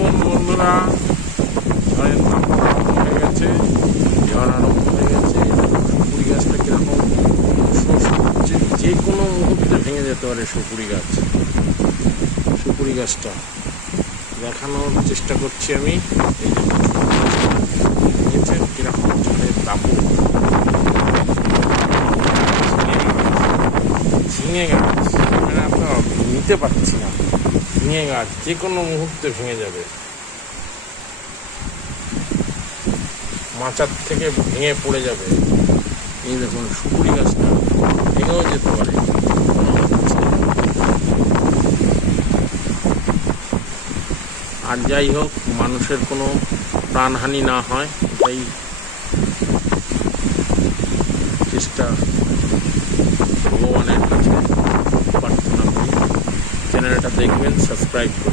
দেখুন বন্ধুরা, ঝড়ের নামটা আরম্ভ হয়ে গেছে, ঝড় আরম্ভ হয়ে গেছে। সুপুরি গাছটা কীরকম হচ্ছে, যে কোনো মুহূর্তে ভেঙে যেতে পারে সুপুরি গাছ। সুপুরি গাছটা দেখানোর চেষ্টা করছি আমি। এই দেখেছেন কীরকম ঝড়ের দাপট। ঝিঙে গাছ মানে আপনার নিতে পারছি না। ঝিঙে গাছ যে কোনো মুহূর্তে ভেঙে যাবে, মাচার থেকে ভেঙে পড়ে যাবে। এই দেখুন সুপুরি গাছটা ভেঙেও যেতে পারে। আর যাই হোক, মানুষের কোনো প্রাণহানি না হয় এটাই চেষ্টা ভগবানের কাছে প্রার্থনা করি। চ্যানেলটা দেখবেন, সাবস্ক্রাইব করবেন।